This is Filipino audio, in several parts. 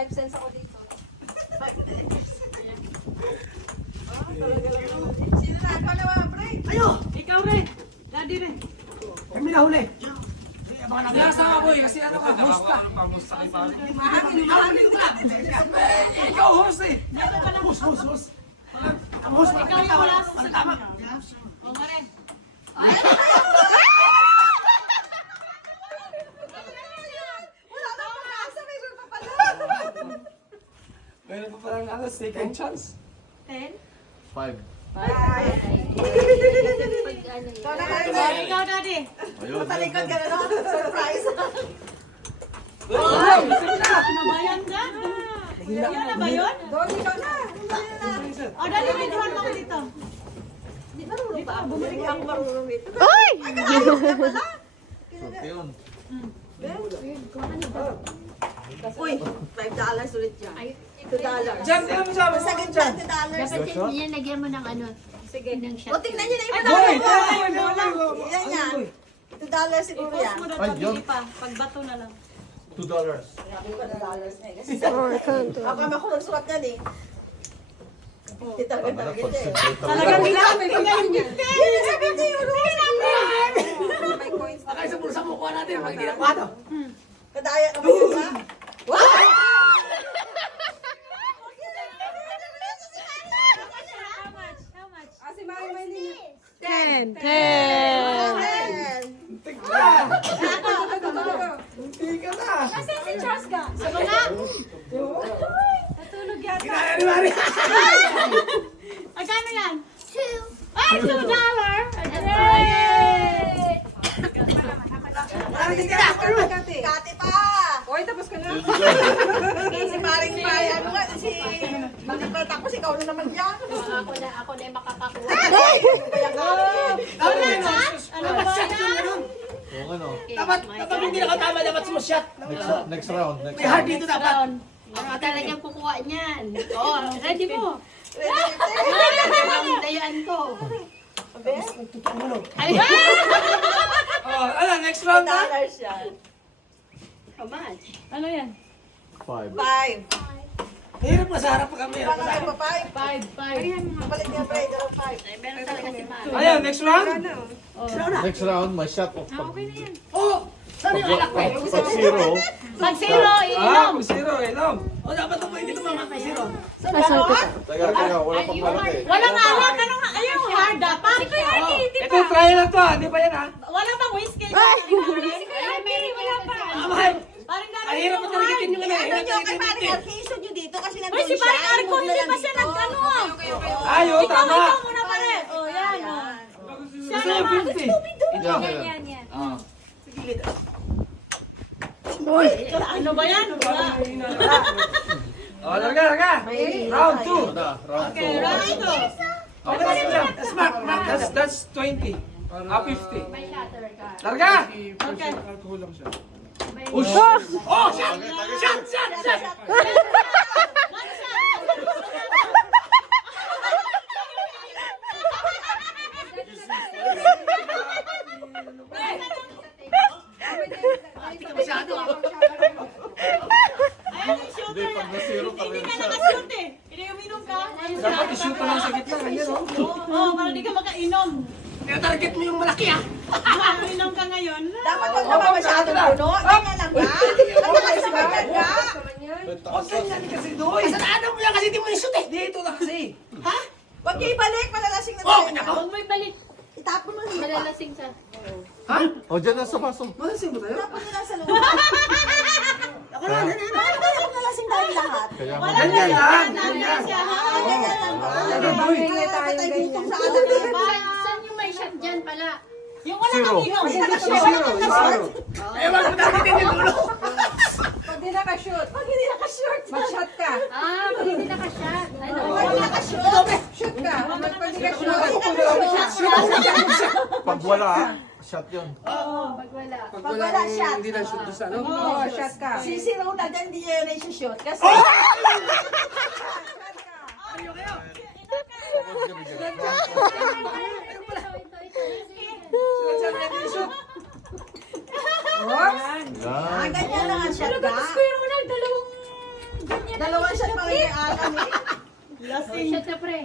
5 cents ako dito. Sino na? Ikaw na mga pre? Ayo! Ikaw rin. Daddy rin. Kami na huli. Nasa ako eh, kasi ano ka, host ka. Ikaw host eh. Host. Ang host pa Ikaw yung last. tama. O nga rin. Wala na pag-asa, mayroon pa pala. Meron pa parang ano, second chance. 10. 5. Ikaw na kayo. Ikaw, Daddy. Ayun. Talikod ka na no? Surprise. Nabayan ka? Yan na ba yun? Doon, ikaw na. O, Daddy, videohan mo ko dito. Di marunong ba? Bumalik ako marunong dito. Ay! Yun. Uy, $5 ulit yan. $2. Diyan, tingnan mo sa Basta ganyan, $2. Dapat yan, lagyan mo ng ano. Sige. Ng shot. O, tingnan nyo na yung Boy! $2. Yan yan. $2 siguro yan. I-post mo na Ay, ito, yun. bili pa. Pagbato na lang. $2. Sabi ko $2 na eh. Kasi Oh, kanto. ako ako nagsukat yan eh. Hindi talaga target eh. Talagang ginamit ko ngayon yun. Sabi ko yung may coins. Akay sa bulsa mo, kuha natin. Pag hindi na kuha to. Kadaya ka ba yun ha? Wow! How much? Si Mari Maylin. 10. 10. Hindi ka na. Kasi si Charles ka. Sabi nga. Natulog yata. Kinaya ni Mari. Magkano yan? 2. Ay, $2! Mari, hindi ka na. Kati pa! Oy, tapos ka na. Si Maring Mari, ano nga, si... Malipat ako, ikaw na naman yan. Ako na yung makakakuha. Kaya kati. Ano ba yan? Kung ano. Dapat hindi nakatama, dapat sumushot. Next round. Next May hard round. dito dapat. Ako talagang kukuha niyan. Oh, ready mo. Ready, Ang dayaan ko. Ay, Oh, ano, next round na? $2 yan. how much? Ano yan? 5. 5. Hirap na sa harap pa kami. Paano kayo pa 5? 5. Balik niya, pre, dalawang 5. Ay, meron talaga si Mari. Ayan, next round? Next round, may shot of pag... Okay na yan. Oh! Saan yung alak ko? Pag zero. Pag zero, iinom. Zero, inom. O, dapat ito hindi tumama kay zero. Teka, wala pang malaki. Walang alak. Anong ayun, hard dapat. Ito, try lang to. Hindi pa yan, ha? Wala bang whiskey? Ay, meron wala pa. Mahal. Parang Ang hirap mo talagitin yung ano. Ano Hirap nyo kay talagitin Maring yung Arquizo nyo dito kasi Uy, nandun si siya. Paring Arco, Imod na hindi lang pa siya dito. nagkano. Ayo, tama. Ikaw muna pare. Oh, yan. Oh. Gusto yung 50. Yan. Ah. Ano ba yan? Wala. O, larga. Round 2. Round Okay, 2. round two. Okay, that's mark. That's 20. 50. May shutter ka. Larga! Okay. Oh, shot! Oh, shot! Shot! One shot. Masyado ako. Ayan yung shooter. Hindi, pag na-zero ka Hindi rin ka shot. nakashoot eh. Hindi uminom ka. Dapat i-shoot mo lang sa gitna. Ganyan, oh. Oo, para di ka makainom. Target mo yung malaki, ah. Uminom ka ngayon. Dapat wag naman masyadong puno. Ganyan lang ba? Ang lakas naman yan ka. Huwag ganyan kasi doy. Kasalanan mo yan kasi di mo i-shoot eh. Dito na kasi. Ha? Wag niyo ibalik, malalasing na Oh, tayo na. Huwag mo ibalik. Itapon mo sa lupa. Malalasing sa... Ha? O, dyan na sa baso. Malasing ba tayo? Itapon nyo lang sa lupa. Ako na, ganyan. Bakit tayo nalasing tayo lahat? Kaya Wala mag- Ganyan lang. Ganyan siya. Ah, ganyan lang ba? Boy. Wala tayo gutom sa alam eh. Saan yung may shot dyan pala? Yung wala Zero. kang inom. Zero. Eh, wag mo targetin yung dulo. Pag hindi nakashoot. Pag hindi nakashoot. Mag-shot ka. Ah, pag hindi naka-shot. Ano? Pag hindi nakashoot. Shoot ka. Pag hindi ka shoot. Pag wala, shot yun. Pag wala. Pag wala shot. Hindi na shoot sa ano. Oo, shot ka. Sisiraw na dyan, hindi niya na shoot. Kasi... Ayaw kayo. Sila ready to shoot. Ah, Yan. ganyan lang ang shot ka. Pero wala, dalawang Dalawang shot pa rin yung alam eh. Shot na pre.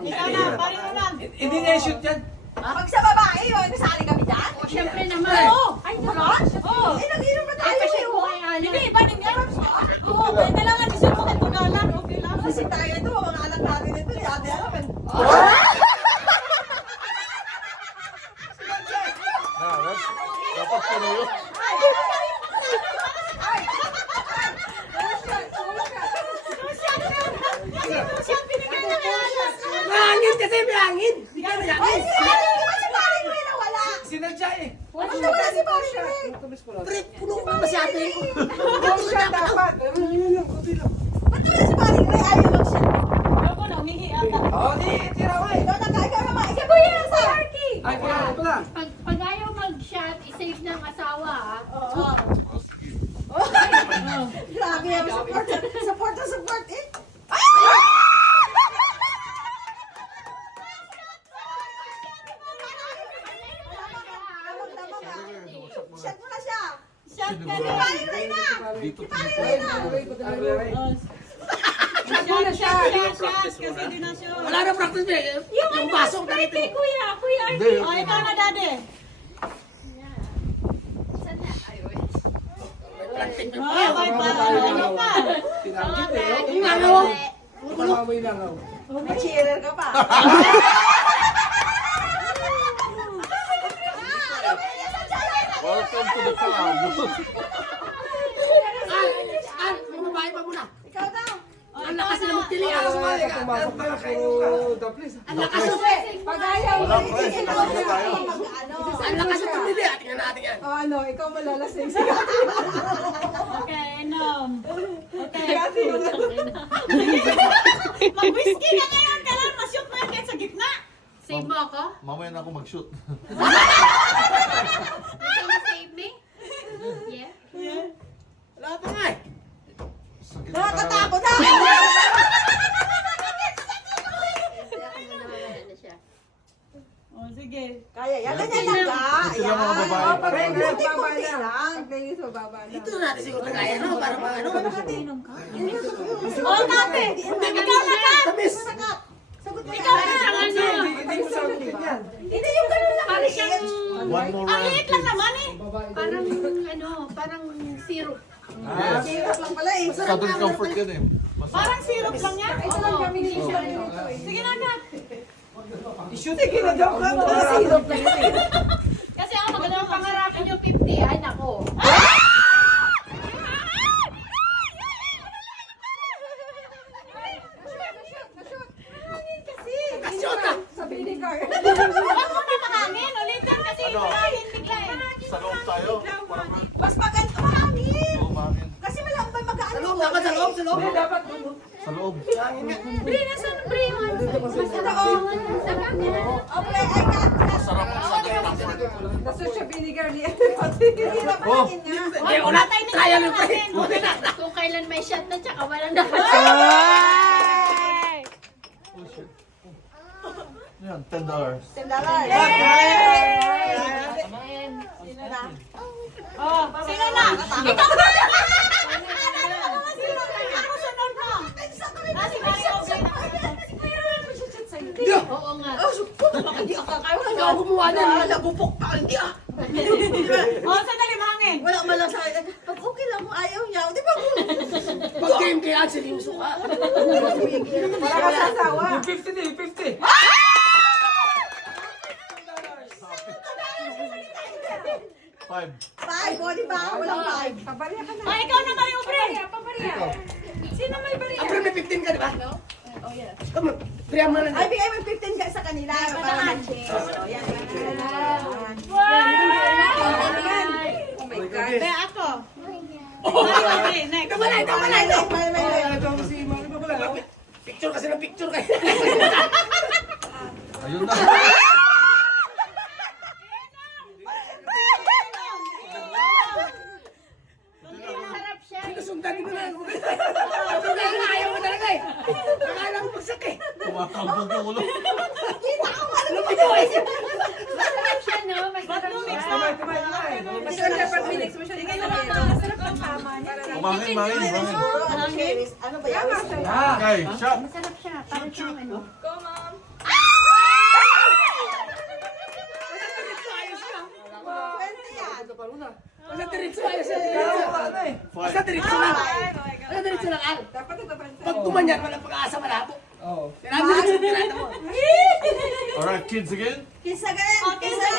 Ikaw na, parin mo lang. Hindi na shoot yan. Pag sa babae, yun, kasali kami dyan. O syempre naman. Ay, naman? Oo. Eh, nag-inom na tayo. Kasi eh, ko oh. kay Ana. Hindi, iba din yan. Oo, pwede lang ang isip mo kay Tunalan. Okay lang. Kasi tayo ito, mga anak natin ito, ni ate alam. Dapat puno yun. Mahangin kasi, may hangin. Hindi ka may Ay, hangin. si Paring naman, si Paring Ray nawala. Sinadya eh. Ano wala si Paring Ray? Pre, puno ka masyado eh. Ba't wala si Paring Ray? Ayaw mag-shot. Ako na, umihi ata. Oo, di, tira ko eh. Ikaw naman. Ikaw kuya, sa Arky. Ay, pala. Pag ayaw mag-shot, isave ng asawa ha. Oo. Grabe yung support eh. Shot mo na siya. Shot ka Si na. Paring Ray na. Dito Si Paring Ray na. Shot kasi di na siya. Wala na practice ba? Yung pasok na ito. Kuya Hindi. O, ikaw na, Dade. Saan na? Ayun. Ay, may pa. Ano pa? Tinanggit eh. Yung langaw. May langaw. May cheerer ka pa. Welcome to the club. May babae pa muna. Ikaw daw. Ang lakas na magtili. Ako sumali ka. Ang lakas na Pag ayaw Wala mo, pa eh. ikaw Wala tayo. mag-ano. Ang lakas na tumili. Tingnan natin yan. O ano, ikaw malalasing. Okay, inom. Okay. Kasi Mag-whiskey na ngayon. Kailangan ma-shoot mo yan kahit sa gitna. Save mo ako? Mamaya na ako mag-shoot. Can you save me? Yeah? Wala pa nga eh. nakakatakot ha. Hindi ako muna mamaya na siya. O, sige. Kaya yan, ganyan lang ka. Ito lang mga babae. Kunti-kunti lang. Ito na natin siguro kaya no? Para maano. O, Kate. Ikaw na, Kat. Tamis. Ikaw na. Hindi mo sagutin yan. Hindi yung ganun lang. Parang siyang, One more Ang round. liit lang naman eh. parang syrup. Yes. Hirap lang pala eh. Southern comfort yan eh. Parang syrup lang yan. Ito lang kami ni Sige na, Kat. I-shoot eh. Kinagaw ka. Sirop lang yun eh. Kasi ako Ano maganda ang pangarapin nyo 50? Ay nako. Sa vinegar. Huwag mo na makangin. Ulitin kasi Ano? hingin bigla eh. Sa loob tayo. Mas maganda mahangin. Oo, mahangin. Kasi malambay mag-ano. Sa loob, dapat sa loob, sa loob. Dapat. Sa loob. Bre, nasan bre? Okay, ay kat. Sarap ang Southern comfort. Nasaan siya vinegar niya? Hirap mahangin niya. Okay, una. Trial yung pre. Una na. Kung kailan may shot na tsaka walang dapat. Yan, $10. $10. Sino na? Oh, sino na? Ikaw na! Sino na? Ako sunod mo. Ah, si Mario Obrey. Oo nga. Hindi ako gumawa na. Nabupok pa. Hindi ah. Oh, sandali, mahangin. Wala man lang sa akin. Pag okay lang mo, ayaw niya. Di ba? Pag game kay Ansel yung suka. Wala ka sasawa. 50 na, 50. Five. Five, o, di ba? Walang five. Pabariya ka na. Oh, ikaw na, Mario Obrey. Ikaw. Sino may bariya? Ang pre may 15 ka, di ba? Oh, yeah. Come on. Pre, mo na. Ay, bigay mo 15 ka sa kanila. Para mag-share. O, yan. Oh my God. Be, ako. Mario Obrey, next. Ito pala, ito pala, ito. May. Ito si Mami pa pala. Picture kasi ng picture kayo. Ayun na. Sarap siya. Sundan mo na. Sundan mo, ayaw mo talaga eh. Akala ko bagsak eh. Tumakambog yung ulo. Masarap siya, no? Masarap siya. Masarap pag minix mo siya. Masarap ang tama niya. Mangin, mangin, mangin. Siguro, ano siya, ano ba yan? Okay, shot. Masarap siya. Parang siyang ano. Go, mom. Pwede yan. Basta diretso ayos yan. Basta diretso lang. Basta diretso lang, Al. Dapat ito pa rin. Pag tumanyan, walang pag-asa malabo. Oo. Sinabi diretso, tirada mo. Alright, kids again. Kiss again. Kiss again.